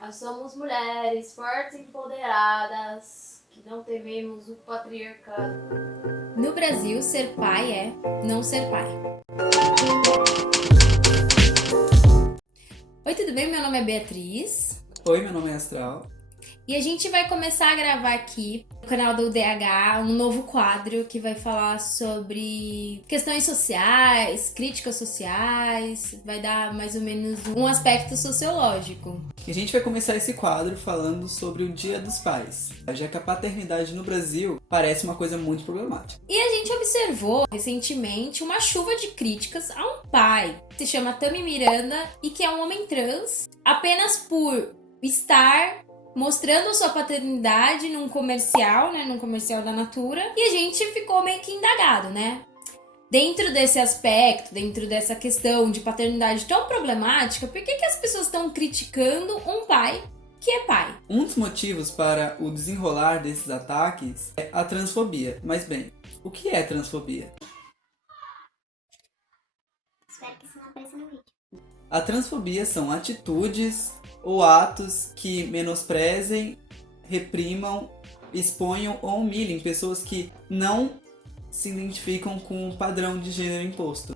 Nós somos mulheres fortes e empoderadas, que não tememos o patriarcado. No Brasil, ser pai é não ser pai. Oi, tudo bem? Meu nome é Beatriz. Oi, meu nome é Astral. E a gente vai começar a gravar aqui no canal do DH um novo quadro que vai falar sobre questões sociais, críticas sociais, vai dar mais ou menos um aspecto sociológico. E a gente vai começar esse quadro falando sobre o Dia dos Pais, já que a paternidade no Brasil parece uma coisa muito problemática. E a gente observou recentemente uma chuva de críticas a um pai que se chama Tami Miranda e que é um homem trans apenas por estar mostrando sua paternidade num comercial, num comercial da Natura, e a gente ficou meio que indagado, né? Dentro desse aspecto, dentro dessa questão de paternidade tão problemática, por que as pessoas estão criticando um pai que é pai? Um dos motivos para o desenrolar desses ataques é a transfobia. Mas bem, o que é transfobia? Espero que isso não apareça no vídeo. A transfobia são atitudes ou atos que menosprezem, reprimam, exponham ou humilhem pessoas que não se identificam com o padrão de gênero imposto.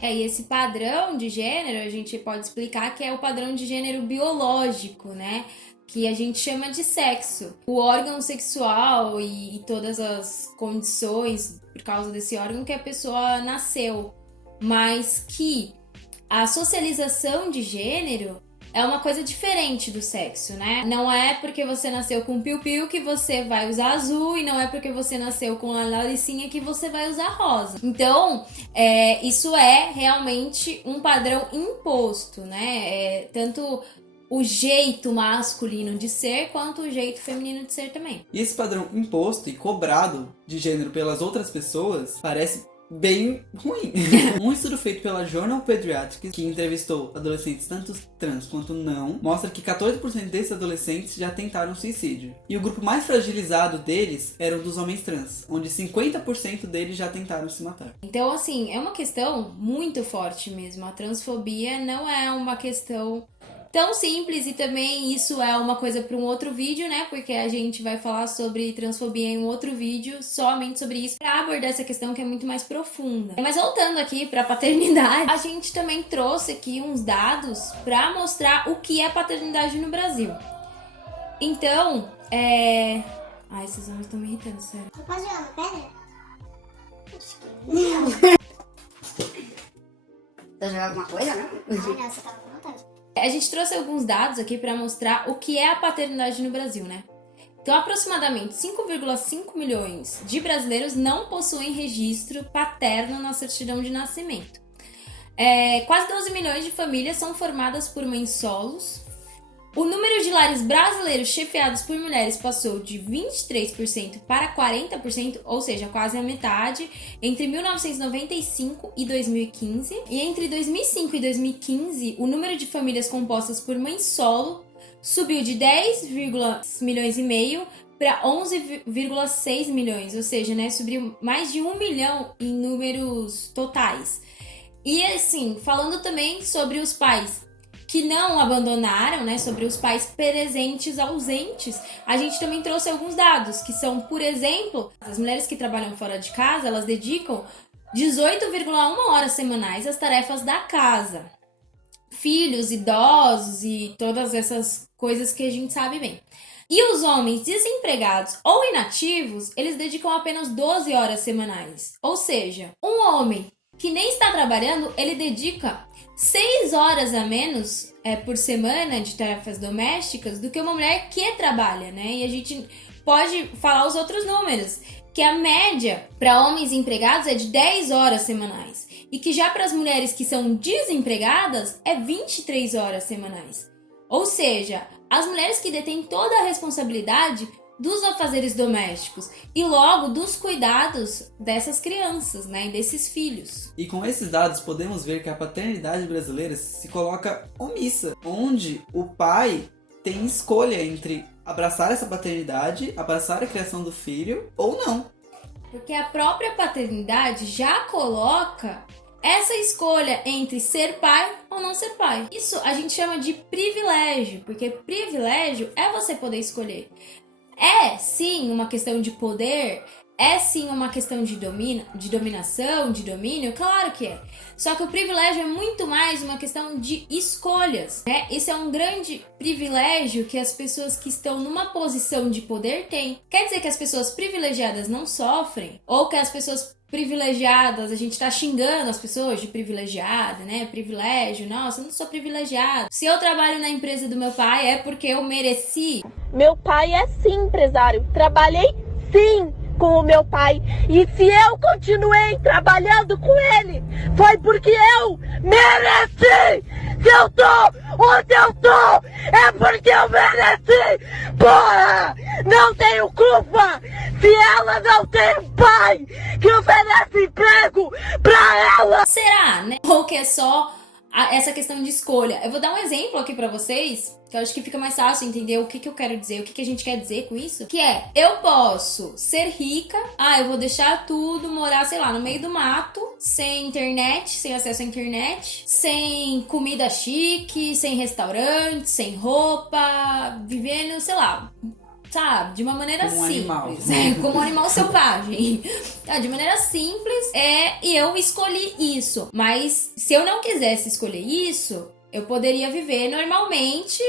E esse padrão de gênero a gente pode explicar que é o padrão de gênero biológico, né? Que a gente chama de sexo. O órgão sexual e todas as condições por causa desse órgão que a pessoa nasceu, mas que a socialização de gênero é uma coisa diferente do sexo, né? Não é porque você nasceu com piu-piu que você vai usar azul, e não é porque você nasceu com a laricinha que você vai usar rosa. Então, isso é realmente um padrão imposto, né? Tanto o jeito masculino de ser, quanto o jeito feminino de ser também. E esse padrão imposto e cobrado de gênero pelas outras pessoas parece bem ruim. Um estudo feito pela Journal Pediatrics, que entrevistou adolescentes tanto trans quanto não, mostra que 14% desses adolescentes já tentaram suicídio. E o grupo mais fragilizado deles era o dos homens trans, onde 50% deles já tentaram se matar. Então, assim, é uma questão muito forte mesmo. A transfobia não é uma questão tão simples, e também isso é uma coisa para um outro vídeo, né? Porque a gente vai falar sobre transfobia em um outro vídeo, somente sobre isso, para abordar essa questão que é muito mais profunda. Mas voltando aqui para paternidade, a gente também trouxe aqui uns dados para mostrar o que é paternidade no Brasil. Então, Ai, esses homens estão me irritando, sério. Eu posso jogar uma pedra? Acho que não. Tá jogando alguma coisa, né? Ai, não, você tava com vontade. A gente trouxe alguns dados aqui para mostrar o que é a paternidade no Brasil, né? Então, aproximadamente 5,5 milhões de brasileiros não possuem registro paterno na certidão de nascimento. Quase 12 milhões de famílias são formadas por mães solos. O número de lares brasileiros chefiados por mulheres passou de 23% para 40%, ou seja, quase a metade, entre 1995 e 2015. E entre 2005 e 2015, o número de famílias compostas por mães solo subiu de 10,5 milhões para 11,6 milhões, ou seja, né, subiu mais de 1 milhão em números totais. E assim, falando também sobre os pais que não abandonaram, né, sobre os pais presentes ausentes, a gente também trouxe alguns dados, que são, por exemplo, as mulheres que trabalham fora de casa, elas dedicam 18,1 horas semanais às tarefas da casa. Filhos, idosos e todas essas coisas que a gente sabe bem. E os homens desempregados ou inativos, eles dedicam apenas 12 horas semanais. Ou seja, um homem que nem está trabalhando, ele dedica 6 horas a menos por semana de tarefas domésticas do que uma mulher que trabalha, né? E a gente pode falar os outros números, que a média para homens empregados é de 10 horas semanais, e que já para as mulheres que são desempregadas é 23 horas semanais. Ou seja, as mulheres que detêm toda a responsabilidade dos afazeres domésticos e logo dos cuidados dessas crianças, né, desses filhos. E com esses dados podemos ver que a paternidade brasileira se coloca omissa, onde o pai tem escolha entre abraçar essa paternidade, abraçar a criação do filho ou não. Porque a própria paternidade já coloca essa escolha entre ser pai ou não ser pai. Isso a gente chama de privilégio, porque privilégio é você poder escolher. É sim uma questão de poder, é sim uma questão de dominação, de domínio, claro que é. Só que o privilégio é muito mais uma questão de escolhas, né? Esse é um grande privilégio que as pessoas que estão numa posição de poder têm. Quer dizer que as pessoas privilegiadas não sofrem? Ou que as pessoas privilegiadas, a gente tá xingando as pessoas de privilegiada, né? Privilégio, nossa, eu não sou privilegiado. Se eu trabalho na empresa do meu pai é porque eu mereci. Meu pai é sim empresário. Trabalhei sim com o meu pai. E se eu continuei trabalhando com ele, foi porque eu mereci! Se eu tô onde eu tô, é porque eu mereci! Porra! Não tenho culpa se ela não tem um pai que oferece emprego pra ela! Será, né? Ou que é só essa questão de escolha. Eu vou dar um exemplo aqui pra vocês, que eu acho que fica mais fácil entender o que eu quero dizer, o que a gente quer dizer com isso. Que é, eu posso ser rica, eu vou deixar tudo, morar, sei lá, no meio do mato, sem internet, sem acesso à internet, sem comida chique, sem restaurante, sem roupa, vivendo, sei lá, sabe, de uma maneira Como um animal. simples, como um animal selvagem. De maneira simples, e eu escolhi isso. Mas se eu não quisesse escolher isso, eu poderia viver normalmente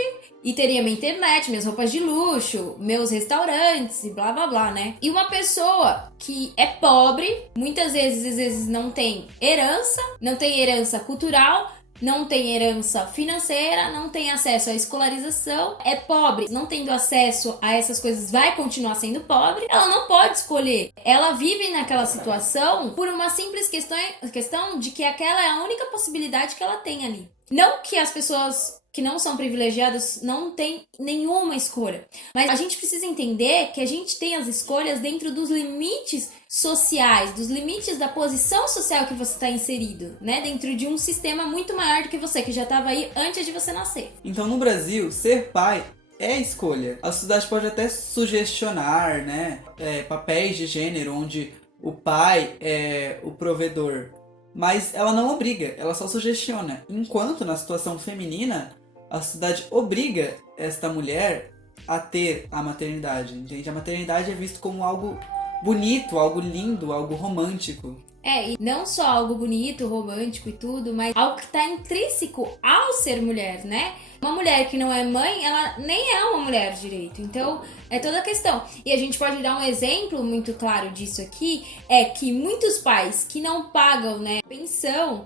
e teria minha internet, minhas roupas de luxo, meus restaurantes e blá blá blá, né? E uma pessoa que é pobre, muitas vezes, às vezes não tem herança cultural, não tem herança financeira, não tem acesso à escolarização, é pobre, não tendo acesso a essas coisas, vai continuar sendo pobre, ela não pode escolher. Ela vive naquela situação por uma simples questão de que aquela é a única possibilidade que ela tem ali. Não que as pessoas que não são privilegiadas não têm nenhuma escolha, mas a gente precisa entender que a gente tem as escolhas dentro dos limites sociais, dos limites da posição social que você está inserido, né? Dentro de um sistema muito maior do que você, que já estava aí antes de você nascer. Então, no Brasil, ser pai é escolha. A sociedade pode até sugestionar, né, papéis de gênero onde o pai é o provedor, mas ela não obriga, ela só sugestiona. Enquanto na situação feminina, a sociedade obriga esta mulher a ter a maternidade, entende? A maternidade é visto como algo bonito, algo lindo, algo romântico. E não só algo bonito, romântico e tudo, mas algo que está intrínseco ao ser mulher, né? Uma mulher que não é mãe, ela nem é uma mulher direito. Então, é toda a questão. E a gente pode dar um exemplo muito claro disso aqui, é que muitos pais que não pagam, né, pensão,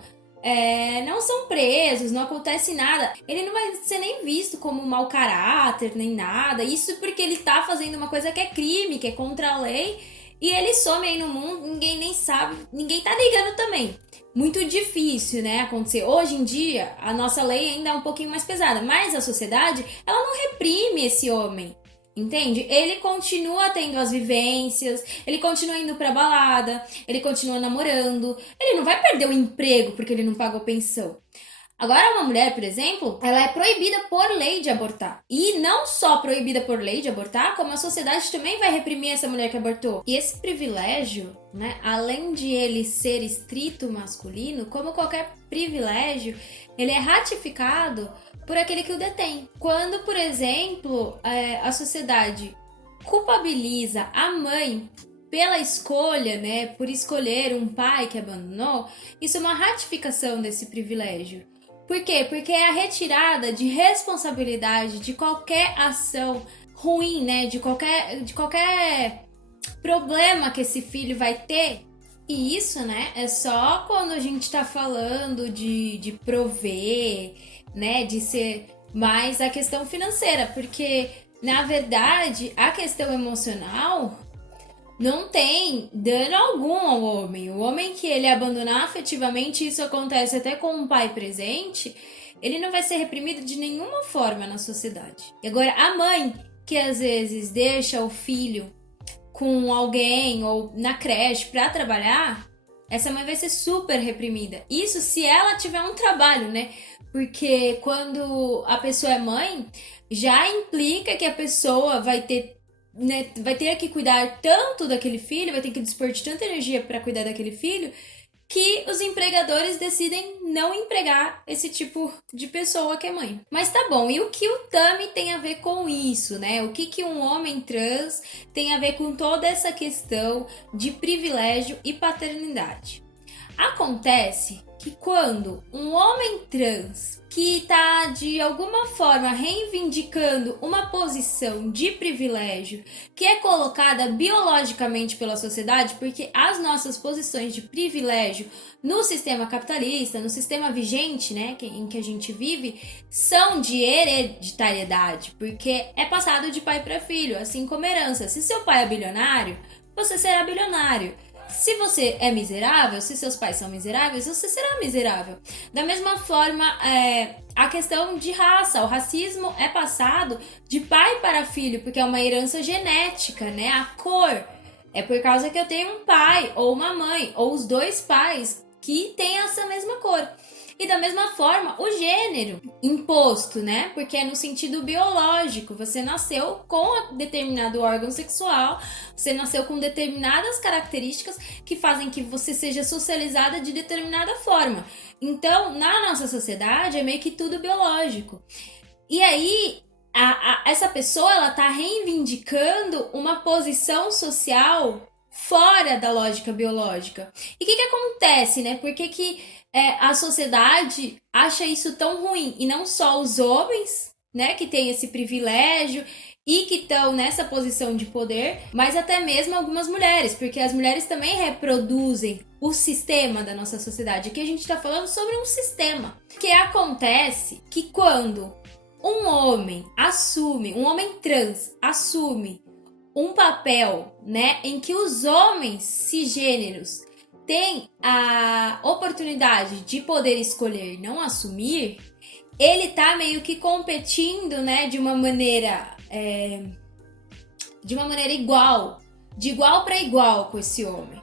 não são presos, não acontece nada. Ele não vai ser nem visto como mau caráter, nem nada. Isso porque ele tá fazendo uma coisa que é crime, que é contra a lei. E ele some aí no mundo, ninguém nem sabe, ninguém tá ligando também. Muito difícil, né, acontecer. Hoje em dia, a nossa lei ainda é um pouquinho mais pesada, mas a sociedade, ela não reprime esse homem, entende? Ele continua tendo as vivências, ele continua indo pra balada, ele continua namorando, ele não vai perder o emprego porque ele não pagou pensão. Agora, uma mulher, por exemplo, ela é proibida por lei de abortar. E não só proibida por lei de abortar, como a sociedade também vai reprimir essa mulher que abortou. E esse privilégio, né, além de ele ser estrito masculino, como qualquer privilégio, ele é ratificado por aquele que o detém. Quando, por exemplo, a sociedade culpabiliza a mãe pela escolha, né, por escolher um pai que abandonou, isso é uma ratificação desse privilégio. Por quê? Porque é a retirada de responsabilidade de qualquer ação ruim, né? De qualquer problema que esse filho vai ter. E isso, né? É só quando a gente tá falando de prover, né? De ser mais a questão financeira. Porque, na verdade, a questão emocional não tem dano algum ao homem. O homem que ele abandonar afetivamente, isso acontece até com um pai presente, ele não vai ser reprimido de nenhuma forma na sociedade. E agora, a mãe que às vezes deixa o filho com alguém ou na creche pra trabalhar, essa mãe vai ser super reprimida. Isso se ela tiver um trabalho, né? Porque quando a pessoa é mãe, já implica que a pessoa vai ter, né, vai ter que cuidar tanto daquele filho, vai ter que dispor de tanta energia para cuidar daquele filho, que os empregadores decidem não empregar esse tipo de pessoa que é mãe. Mas tá bom, e o que o Tami tem a ver com isso, né? O que um homem trans tem a ver com toda essa questão de privilégio e paternidade? Acontece que quando um homem trans que tá de alguma forma reivindicando uma posição de privilégio que é colocada biologicamente pela sociedade, porque as nossas posições de privilégio no sistema capitalista, no sistema vigente, né, em que a gente vive, são de hereditariedade, porque é passado de pai para filho, assim como herança. Se seu pai é bilionário, você será bilionário. Se você é miserável, se seus pais são miseráveis, você será miserável. Da mesma forma, a questão de raça, o racismo é passado de pai para filho, porque é uma herança genética, né? A cor é por causa que eu tenho um pai ou uma mãe, ou os dois pais que têm essa mesma cor. E da mesma forma, o gênero imposto, né? Porque é no sentido biológico. Você nasceu com determinado órgão sexual, você nasceu com determinadas características que fazem que você seja socializada de determinada forma. Então, na nossa sociedade, é meio que tudo biológico. E aí, essa pessoa, ela tá reivindicando uma posição social fora da lógica biológica. E o que acontece, né? Por que a sociedade acha isso tão ruim? E não só os homens, né, que têm esse privilégio e que estão nessa posição de poder, mas até mesmo algumas mulheres, porque as mulheres também reproduzem o sistema da nossa sociedade. Aqui a gente está falando sobre um sistema. Que acontece que quando um homem trans assume um papel, né, em que os homens cisgêneros têm a oportunidade de poder escolher não assumir, ele tá meio que competindo, né, de uma maneira igual, de igual para igual com esse homem.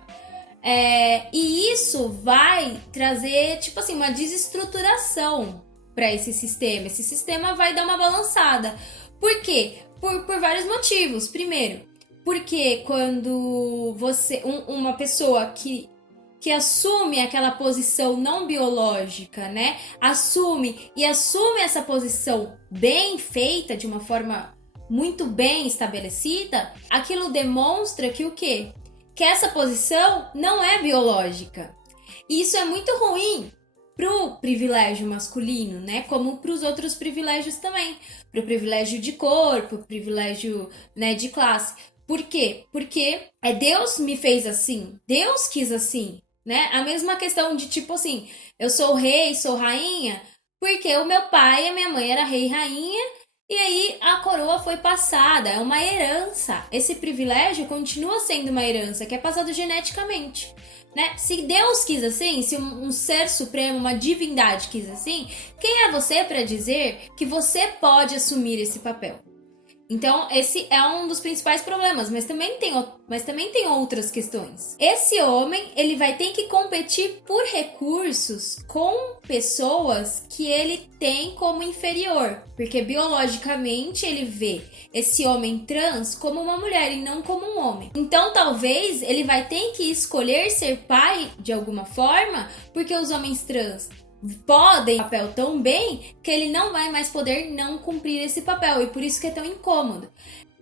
E isso vai trazer, tipo assim, uma desestruturação para esse sistema. Esse sistema vai dar uma balançada. Por quê? Por vários motivos. Primeiro, porque quando uma pessoa que assume aquela posição não biológica, né? Assume essa posição bem feita, de uma forma muito bem estabelecida, aquilo demonstra que o quê? Que essa posição não é biológica. E isso é muito ruim pro privilégio masculino, né? Como pros outros privilégios também. Pro privilégio de cor, pro privilégio, né, de classe. Por quê? Porque Deus me fez assim, Deus quis assim, né? A mesma questão de tipo assim, eu sou rei, sou rainha, porque o meu pai e a minha mãe eram rei e rainha, e aí a coroa foi passada, é uma herança. Esse privilégio continua sendo uma herança que é passado geneticamente, né? Se Deus quis assim, se um ser supremo, uma divindade quis assim, quem é você para dizer que você pode assumir esse papel? Então, esse é um dos principais problemas, mas também tem outras questões. Esse homem, ele vai ter que competir por recursos com pessoas que ele tem como inferior, porque biologicamente ele vê esse homem trans como uma mulher e não como um homem. Então, talvez ele vai ter que escolher ser pai de alguma forma, porque os homens trans podem papel tão bem que ele não vai mais poder não cumprir esse papel, e por isso que é tão incômodo.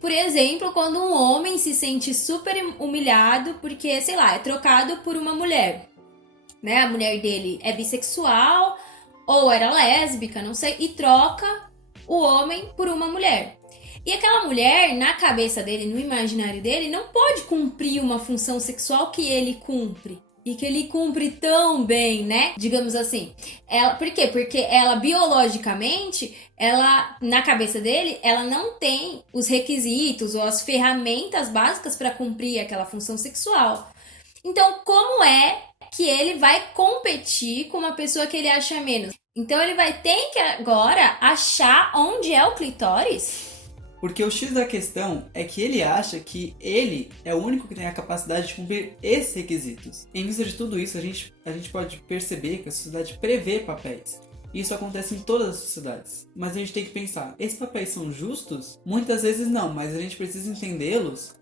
Por exemplo, quando um homem se sente super humilhado porque, sei lá, é trocado por uma mulher, né? A mulher dele é bissexual ou era lésbica, não sei, e troca o homem por uma mulher. E aquela mulher, na cabeça dele, no imaginário dele, não pode cumprir uma função sexual que ele cumpre. E que ele cumpre tão bem, né? Digamos assim. Por quê? Porque ela, biologicamente, na cabeça dele, ela não tem os requisitos ou as ferramentas básicas para cumprir aquela função sexual. Então, como é que ele vai competir com uma pessoa que ele acha menos? Então, ele vai ter que agora achar onde é o clitóris? Porque o X da questão é que ele acha que ele é o único que tem a capacidade de cumprir esses requisitos. Em vista de tudo isso, a gente pode perceber que a sociedade prevê papéis. Isso acontece em todas as sociedades. Mas a gente tem que pensar, esses papéis são justos? Muitas vezes não, mas a gente precisa entendê-los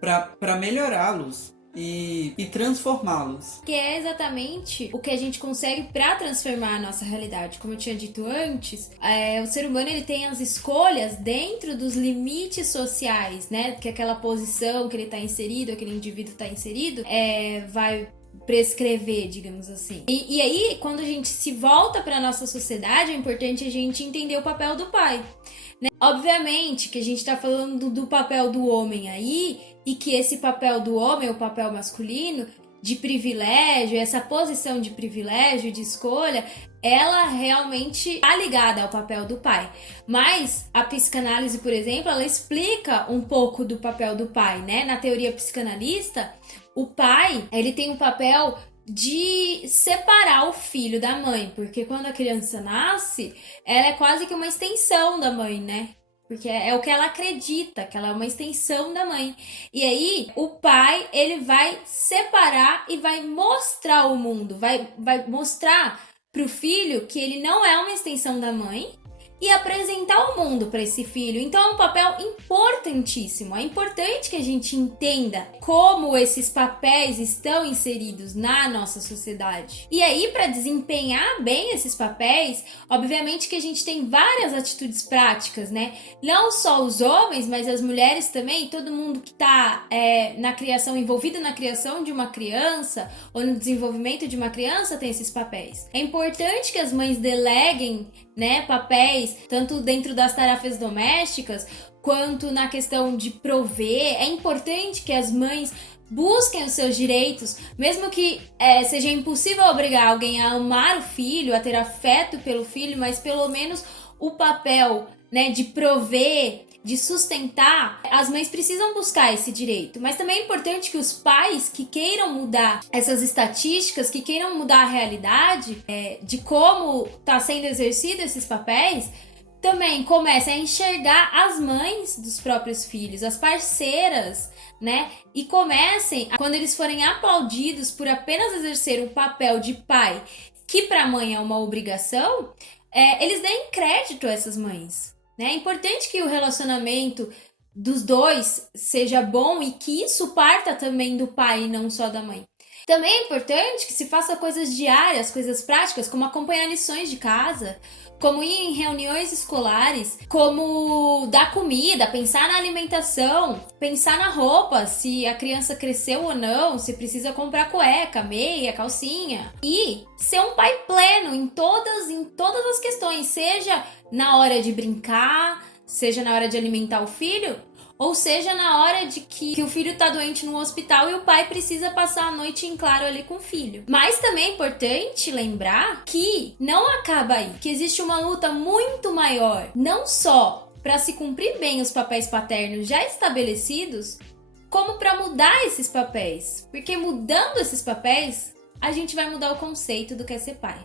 para melhorá-los. e transformá-los. Que é exatamente o que a gente consegue para transformar a nossa realidade. Como eu tinha dito antes, o ser humano ele tem as escolhas dentro dos limites sociais, né? Que aquela posição que ele está inserido, aquele indivíduo está inserido, vai prescrever, digamos assim. E aí, quando a gente se volta para nossa sociedade, é importante a gente entender o papel do pai. Né? Obviamente que a gente tá falando do papel do homem aí, e que esse papel do homem, o papel masculino, de privilégio, essa posição de privilégio, de escolha, ela realmente tá ligada ao papel do pai. Mas a psicanálise, por exemplo, ela explica um pouco do papel do pai, né? Na teoria psicanalista, o pai, ele tem um papel de separar o filho da mãe, porque quando a criança nasce, ela é quase que uma extensão da mãe, né? Porque é o que ela acredita, que ela é uma extensão da mãe. E aí, o pai, ele vai separar e vai mostrar ao mundo, vai mostrar pro filho que ele não é uma extensão da mãe e apresentar o mundo para esse filho. Então é um papel importantíssimo. É importante que a gente entenda como esses papéis estão inseridos na nossa sociedade. E aí, para desempenhar bem esses papéis, obviamente que a gente tem várias atitudes práticas, né? Não só os homens, mas as mulheres também, todo mundo que está na criação, envolvido na criação de uma criança ou no desenvolvimento de uma criança tem esses papéis. É importante que as mães deleguem, né, papéis, tanto dentro das tarefas domésticas, quanto na questão de prover. É importante que as mães busquem os seus direitos, mesmo que seja impossível obrigar alguém a amar o filho, a ter afeto pelo filho, mas pelo menos o papel, né, de prover, de sustentar, as mães precisam buscar esse direito. Mas também é importante que os pais que queiram mudar essas estatísticas, que queiram mudar a realidade de como está sendo exercido esses papéis, também comecem a enxergar as mães dos próprios filhos, as parceiras, né? E comecem, quando eles forem aplaudidos por apenas exercer o papel de pai, que para a mãe é uma obrigação, eles deem crédito a essas mães. É importante que o relacionamento dos dois seja bom e que isso parta também do pai e não só da mãe. Também é importante que se faça coisas diárias, coisas práticas, como acompanhar lições de casa, como ir em reuniões escolares, como dar comida, pensar na alimentação, pensar na roupa, se a criança cresceu ou não, se precisa comprar cueca, meia, calcinha. E ser um pai pleno em todas as questões, seja na hora de brincar, seja na hora de alimentar o filho, ou seja na hora de que o filho tá doente no hospital e o pai precisa passar a noite em claro ali com o filho. Mas também é importante lembrar que não acaba aí, que existe uma luta muito maior, não só para se cumprir bem os papéis paternos já estabelecidos, como para mudar esses papéis. Porque mudando esses papéis, a gente vai mudar o conceito do que é ser pai.